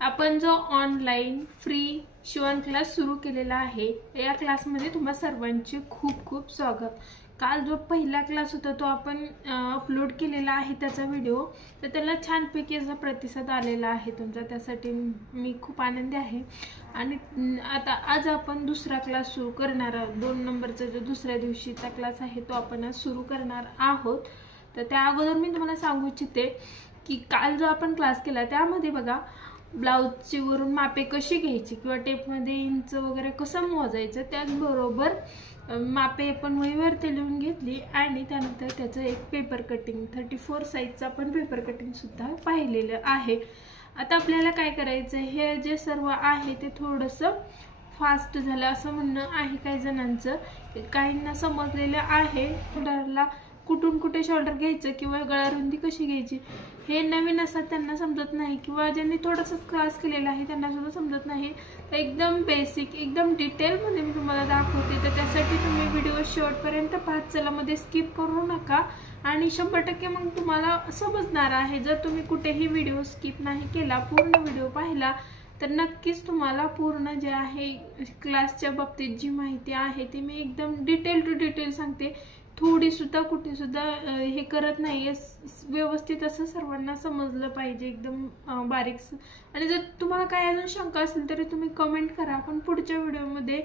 आपण जो online free शिवण क्लास सुरू केलेला आहे, या क्लासमध्ये तुम्हा सर्वांचे खूप खूप स्वागत। काल जो पहिला क्लास होता तो आपण अपलोड केलेला आहे त्याचा व्हिडिओ, तर त्याला छानपैकी असा प्रतिसाद आलेला आहे तुमचा, त्यासाठी मी खूप आनंदी आहे। आणि आता आज आपण दुसरा क्लास सुरू करणार आहोत। 2 नंबरचा जो दुसऱ्या दिवशीचा क्लास आहे तो आपण आज सुरू करणार आहोत। तर त्या अगोदर मी तुम्हाला सांगू इच्छिते की काल जो आपण क्लास केला त्यामध्ये बघा, ब्लाउजची वरून मापे कशी घ्यायची किंवा टेपमध्ये इंच वगैरे कसं मोजायचं, त्याचबरोबर मापे आपण वहीवरती लिहून घेतली आणि त्यानंतर त्याचं एक पेपर कटिंग 34 साइजचं आपण पेपर कटिंग सुद्धा पाहिलेलं आहे। आता आपल्याला काय करायचं, हे जे सर्व आहे ते थोडंसं फास्ट झालं असं म्हणणं आहे काही जणांचं। काहींना समजलेलं आहे शोल्डरला कुठून कुठे शोल्डर घ्यायचं किंवा गळारुंदी कशी घ्यायची हे नवीन असतात त्यांना समजत नाही, किंवा ज्यांनी थोडासा क्लास केलेला आहे त्यांना सुद्धा समजत नाही। तर एकदम बेसिक एकदम डिटेलमध्ये मी तुम्हाला दाखवते, तर त्यासाठी तुम्ही व्हिडिओ शेवटपर्यंत पाहत चला, मध्ये स्किप करू नका आणि 100% मग तुम्हाला समजणार आहे। जर तुम्ही कुठेही व्हिडिओ स्किप नाही केला, पूर्ण व्हिडिओ पाहिला तर नक्कीच तुम्हाला पूर्ण जे आहे क्लासच्या बाबतीत जी माहिती आहे ती मी एकदम डिटेल टू डिटेल सांगते। थोडी सुद्धा कुठे सुद्धा हे करत नाहीये, व्यवस्थित असं सर्वांना समजलं पाहिजे एकदम बारीक। आणि जर तुम्हाला काय अजून शंका असेल तरी तुम्ही कमेंट करा, आपण पुढच्या व्हिडिओमध्ये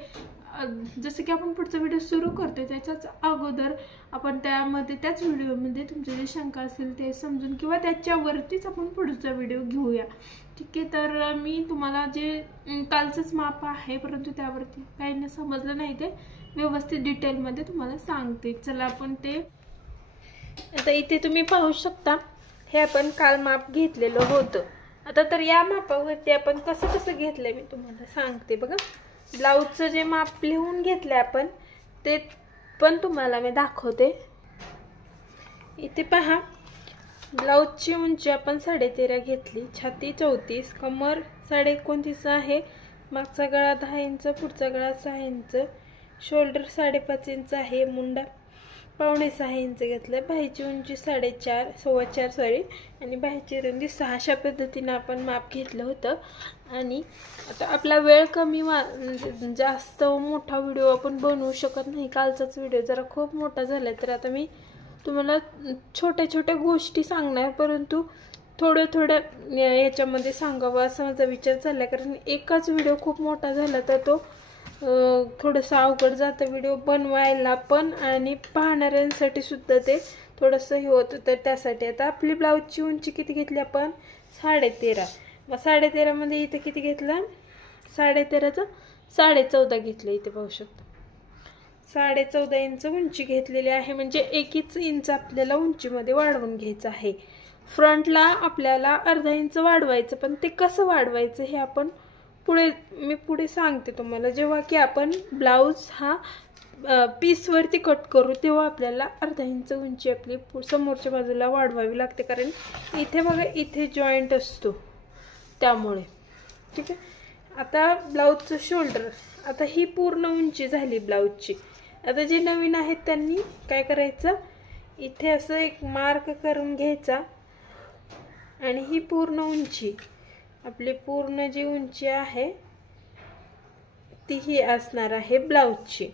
जसं की आपण पुढचा व्हिडिओ सुरू करतोय त्याच्याच अगोदर आपण त्यामध्ये त्याच व्हिडिओमध्ये तुमचे जे शंका असेल ते समजून किंवा त्याच्यावरतीच आपण पुढचा व्हिडिओ घेऊया, ठीक आहे। तर मी तुम्हाला जे कालचंच माप आहे परंतु त्यावरती काही न समजलं नाही ते व्यवस्थित डिटेलमध्ये तुम्हाला सांगते। चला आपण ते आता इथे तुम्ही पाहू शकता, हे आपण काल माप घेतलेलं होतं। आता तर या मापावरती आपण कसं कसं घेतलंय मी तुम्हाला सांगते बघा। ब्लाउजचं जे माप लिहून घेतलंय आपण ते पण तुम्हाला मी दाखवते। इथे पहा, ब्लाउजची उंची आपण 13.5 घेतली, छाती 34, कमर 29.5 आहे, मागचा गळा 10 इंच, पुढचा गळा 6 इंच, शोल्डर 5.5 इंच आहे, मुंडा 5.5 इंच घेतलं, बाहीची उंची 4.5 सॉरी, आणि बाहीची रुंदी 6, अशा पद्धतीने आपण माप घेतलं होतं। आणि आता आपला वेळ कमी, जास्त मोठा व्हिडिओ आपण बनवू शकत नाही, कालचाच व्हिडिओ जरा खूप मोठा झाला, तर आता मी तुम्हाला छोट्या छोट्या गोष्टी सांगणार, परंतु थोडं याच्यामध्ये सांगावं असा माझा विचार झाला, कारण एकाच व्हिडिओ खूप मोठा झाला तर तो थोडंसं अवघड जातं व्हिडिओ बनवायला पण आणि पाहणाऱ्यांसाठी सुद्धा ते थोडंसं हे होतं। तर त्यासाठी आता आपली ब्लाउजची उंची किती घेतली आपण, 13.5, मग 13.5 मध्ये इथे किती घेतलं, 13.5चं 14.5 घेतलं, इथे पाहू शकता 14.5 इंच उंची घेतलेली आहे, म्हणजे 1 इंच आपल्याला उंचीमध्ये वाढवून घ्यायचं आहे। फ्रंटला आपल्याला अर्धा इंच वाढवायचं, पण ते कसं वाढवायचं हे आपण पुढे सांगते तुम्हाला। जेव्हा की आपण ब्लाउज हा पीस वरती कट करू तेव्हा आपल्याला अर्धा इंच उंची आपली समोरच्या बाजूला वाढवावी लागते, कारण इथे बघा इथे जॉईंट असतो त्यामुळे, ठीक आहे। आता ब्लाउजचं शोल्डर, आता ही पूर्ण उंची झाली ब्लाउजची। आता जे नवीन आहेत त्यांनी काय करायचं, इथे असं एक मार्क करून घ्यायचा आणि ही पूर्ण उंची आपली पूर्ण जी उंची आहे ती ही असणार आहे ब्लाउजची।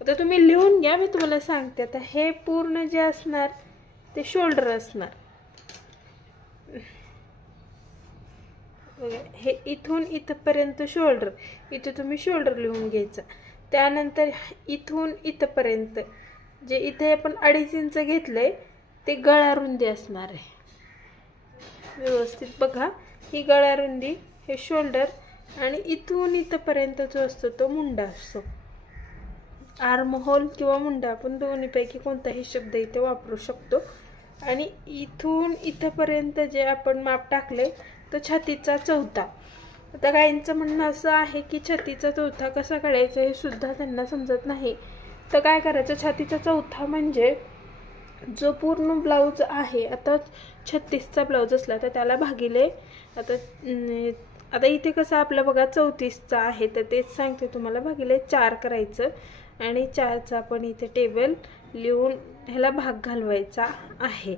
आता तुम्ही लिहून घ्या, मी तुम्हाला सांगते। आता हे पूर्ण जे असणार ते शोल्डर असणार, हे इथून इथपर्यंत शोल्डर, इथे तुम्ही शोल्डर लिहून घ्यायचं। त्यानंतर इथून इथपर्यंत जे इथे आपण 2.5 इंच घेतलंय ते गळारुंदी असणार आहे, व्यवस्थित बघा। ही गळारुंदी, हे शोल्डर, आणि इथून इथपर्यंत जो असतो तो मुंडा असतो, आर्म होल किंवा मुंडा, आपण दोन्हीपैकी कोणताही शब्द इथे वापरू शकतो। आणि इथून इथपर्यंत जे आपण माप टाकले तो छातीचा 4था। आता काहींचं म्हणणं असं आहे की छातीचा 4था कसा काढायचा हे सुद्धा त्यांना समजत नाही, तर काय करायचं, छातीचा 4था म्हणजे जो पूर्ण ब्लाउज आहे, आता 36चा ब्लाउज असला तर त्याला भागिले, आता इथे कसं आपलं बघा 34चा आहे तर तेच सांगते तुम्हाला, भागिले 4 करायचं आणि 4चा आपण इथे टेबल लिहून ह्याला भाग घालवायचा आहे।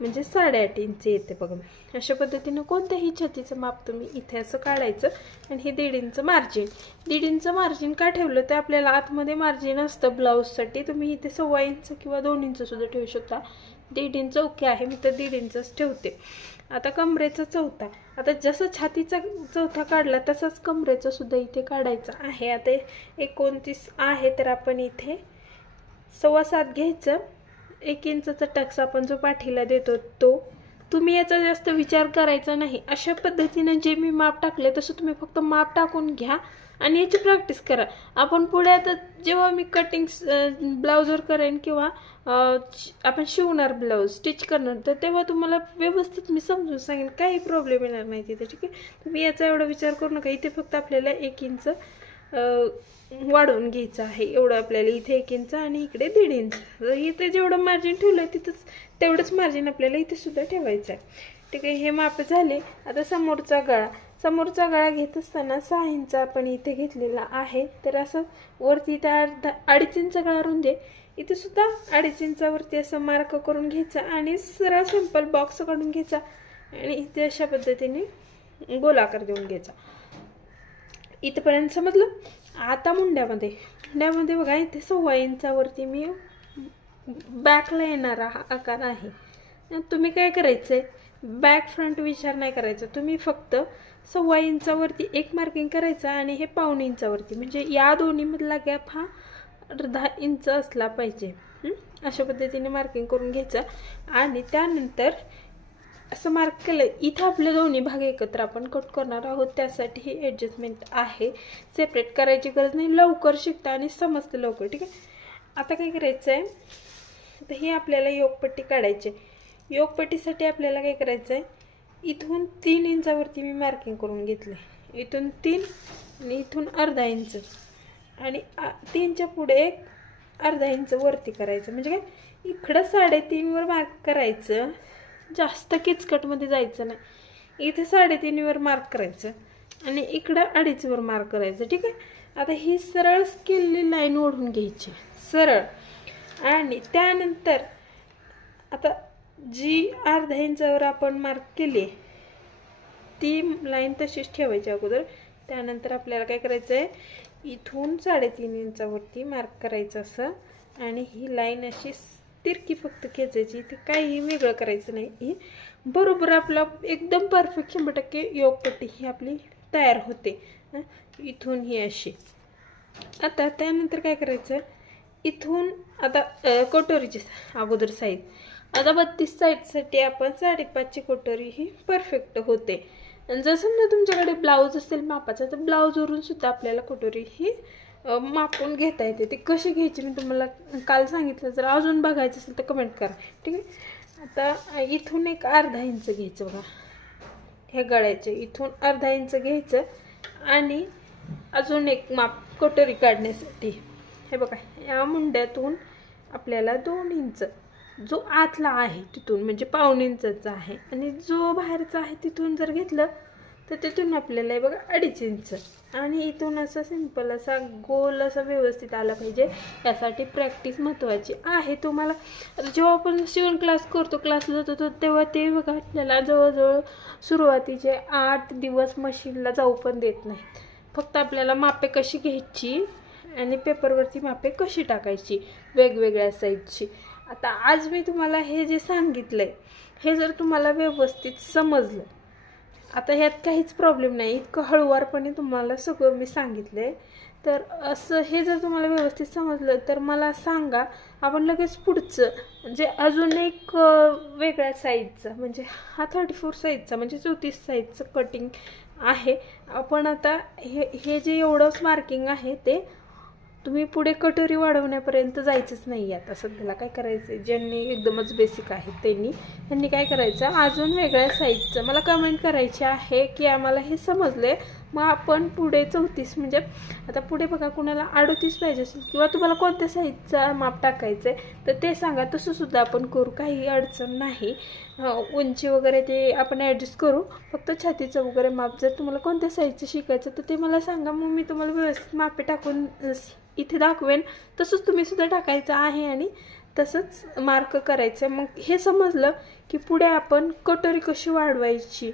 म्हणजे 8.5 इंच येते बघा. अशा पद्धतीने कोणत्याही छातीचं माप तुम्ही इथे असं काढायचं. आणि हे 1.5 इंच मार्जिन. 1.5 इंच मार्जिन का ठेवलं तर आपल्याला आतमध्ये मार्जिन असतं ब्लाऊजसाठी. तुम्ही इथे 1.25 इंच किंवा 2 इंच सुद्धा ठेवू शकता. 1.5 इंच ओके आहे, मी तर 1.5 इंचच ठेवते. आता कमरेचा चौथा. आता जसं छातीचा चौथा काढला तसंच कमरेचा सुद्धा इथे काढायचा आहे. आता 29 आहे तर आपण इथे 7.25 घ्यायचं. 1 इंचचा टक्स आपण जो पाठीला देतो तो. तुम्ही याचा जास्त विचार करायचा नाही. अशा पद्धतीने जे मी माप टाकले तसं तुम्ही फक्त माप टाकून घ्या आणि याची प्रॅक्टिस करा. आपण पुढे आता जेव्हा मी कटिंग ब्लाउजवर करेन किंवा आपण शिवणार ब्लाऊज स्टिच करणार तर तेव्हा तुम्हाला व्यवस्थित मी समजून सांगेन, काही प्रॉब्लेम येणार नाही तिथे. ठीक आहे, तुम्ही याचा एवढा विचार करू नका. इथे फक्त आपल्याला 1 इंच वाढवून घ्यायचं आहे. एवढं आपल्याला इथे 1 इंच आणि इकडे 1.5 इंच. इथे जेवढं मार्जिन ठेवलं आहे तिथंच तेवढंच मार्जिन आपल्याला इथे सुद्धा ठेवायचं आहे. ठीक आहे, हे माप झाले. आता समोरचा गळा. समोरचा गळा घेत असताना 6 इंच आपण इथे घेतलेला आहे. तर असं वरती इथे 2.5 इंच गळा रुंदी, इथे सुद्धा 2.5 इंचावरती असं मार्क करून घ्यायचा आणि सरळ सिंपल बॉक्स काढून घ्यायचा आणि इथे अशा पद्धतीने गोलाकार देऊन घ्यायचा. इथपर्यंत समजलं. आता मुंड्यामध्ये बघा इथे 1.25 इंचावरती मी बॅकला येणारा हा आकार आहे. तुम्ही काय करायचंय, बॅक फ्रंट विचार नाही करायचा. तुम्ही फक्त 1.25 इंचावरती एक मार्किंग करायचं आणि हे 1.25 इंचावरती, म्हणजे या दोन्हीमधला गॅप हा 1/2 इंच असला पाहिजे. अशा पद्धतीने मार्किंग करून घ्यायचं आणि त्यानंतर असं मार्क केलं. इथे आपले दोन्ही भाग एकत्र आपण कट करणार आहोत, त्यासाठी ही ॲडजस्टमेंट आहे. सेपरेट करायची गरज नाही. लवकर शिकता आणि समजतं लवकर. ठीक आहे, आता काय करायचं आहे, तर ही आपल्याला योगपट्टी काढायची. योगपट्टीसाठी आपल्याला काय करायचं आहे, इथून 3 इंचावरती मी मार्किंग करून घेतले. इथून 3 आणि इथून 1/2 इंच आणि 3च्या पुढे 1/2 इंच वरती करायचं. म्हणजे काय, इकडं 3.5 वर मार्क करायचं. जास्त किचकटमध्ये जायचं नाही. इथे 3.5 वर मार्क करायचं आणि इकडं 2.5 वर मार्क करायचं. ठीक आहे, आता ही सरळ स्केलनी लाईन ओढून घ्यायची सरळ. आणि त्यानंतर आता जी 1/2 इंचावर आपण मार्क केली ती लाईन तशीच ठेवायची अगोदर. त्यानंतर आपल्याला काय करायचं आहे, इथून 3.5 इंचावरती मार्क करायचं असं आणि ही लाईन अशी तिरकी फक्त खेचायची. इथे काही वेगळं करायचं नाही. ही बरोबर आपला एकदम परफेक्ट 100% योगपट्टी ही आपली तयार होते. इथून ही अशी. आता त्यानंतर काय करायचं, इथून आता कटोरीची अगोदर साईज. आता 32 साईजसाठी आपण 5.5ची कटोरी ही परफेक्ट होते. जर समजा तुमच्याकडे ब्लाऊज असेल मापाचा तर ब्लाऊजवरून सुद्धा आपल्याला कटोरी ही मापून घेता येते. ते कशी घ्यायची मी तुम्हाला काल सांगितलं. जर अजून बघायचं असेल तर कमेंट करा. ठीक आहे, आता इथून एक 1/2 इंच घ्यायचं बघा, हे गळ्याचे इथून 1/2 इंच घ्यायचं आणि अजून एक माप कटोरी काढण्यासाठी. हे बघा, या मुंड्यातून आपल्याला 2 इंच जो आतला आहे तिथून म्हणजे 1.25 इंचाचा आहे आणि जो बाहेरचा आहे तिथून जर घेतलं तर तिथून आपल्याला हे बघा 2.5 इंच आणि इथून असं सिंपल असा गोल असा व्यवस्थित आला पाहिजे. यासाठी प्रॅक्टिस महत्त्वाची आहे. तुम्हाला जेव्हा आपण शिवण क्लास करतो, क्लासला जातो तेव्हा ते बघा आपल्याला जवळजवळ सुरुवातीचे 8 दिवस मशीनला जाऊ पण देत नाहीत. फक्त आपल्याला मापे कशी घ्यायची आणि पेपरवरती मापे कशी टाकायची वेगवेगळ्या साईजची. आता आज मी तुम्हाला हे जे सांगितलंय हे जर तुम्हाला व्यवस्थित समजलं, आता ह्यात काहीच प्रॉब्लेम नाही. इतकं हळूवारपणे तुम्हाला सगळं मी सांगितलंय. तर असं हे जर तुम्हाला व्यवस्थित समजलं तर मला सांगा, आपण लगेच पुढचं म्हणजे अजून एक वेगळ्या साईजचा म्हणजे हा 34 साईजचा म्हणजे 34 साईजचं कटिंग आहे. आपण आता हे जे एवढंच मार्किंग आहे ते तुम्ही पुढे कटोरी वाढवण्यापर्यंत जायचंच नाही. आता सध्याला काय करायचं, ज्यांनी एकदमच बेसिक आहे त्यांनी काय करायचं, अजून वेगळ्या साईजचं मला कमेंट करायचे आहे की आम्हाला हे समजले. मग आपण पुढे 34 म्हणजे आता पुढे बघा कुणाला 38 पाहिजे असेल किंवा तुम्हाला कोणत्या साईजचा माप टाकायचं आहे तर ते सांगा, तसं सुद्धा आपण करू, काही अडचण नाही. उंची वगैरे ते आपण ॲडजस्ट करू. फक्त छातीचं वगैरे माप जर तुम्हाला कोणत्या साईजचं शिकायचं तर ते मला सांगा, मग मी तुम्हाला व्यवस्थित मापे टाकून इथे दाखवेन. तसंच तुम्ही सुद्धा टाकायचं आहे आणि तसंच मार्क करायचं. मग हे समजलं की पुढे आपण कटोरी कशी वाढवायची,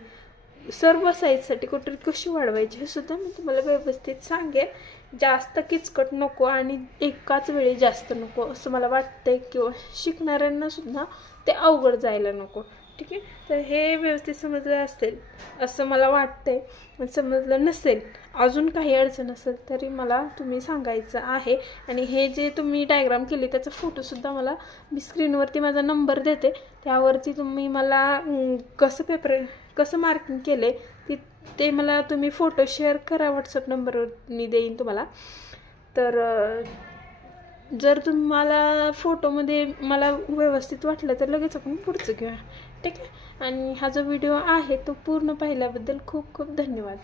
सर्व साईजसाठी कटोरी कशी वाढवायची हे सुद्धा मी तुम्हाला व्यवस्थित सांगेन. जास्त किचकट नको आणि एकाच वेळी जास्त नको असं मला वाटतंय, किंवा शिकणाऱ्यांना सुद्धा ते अवघड जायला नको. ठीक आहे, तर हे व्यवस्थित समजलं असेल असं मला वाटतंय. समजलं नसेल, अजून काही अडचण असेल तरी मला तुम्ही सांगायचं आहे. आणि हे जे तुम्ही डायग्राम केली त्याचा फोटोसुद्धा मला, मी स्क्रीनवरती माझा नंबर देते, त्यावरती तुम्ही मला कसं मार्किंग केले ते मला तुम्ही फोटो शेअर करा. व्हॉट्सअप नंबरवर मी देईन तुम्हाला. तर जर तुम्हाला फोटोमध्ये मला व्यवस्थित वाटलं तर लगेच आपण पुढचं घेऊया. ठीक आहे, आणि हा जो व्हिडिओ आहे तो पूर्ण पाहिल्याबद्दल खूप खूप धन्यवाद.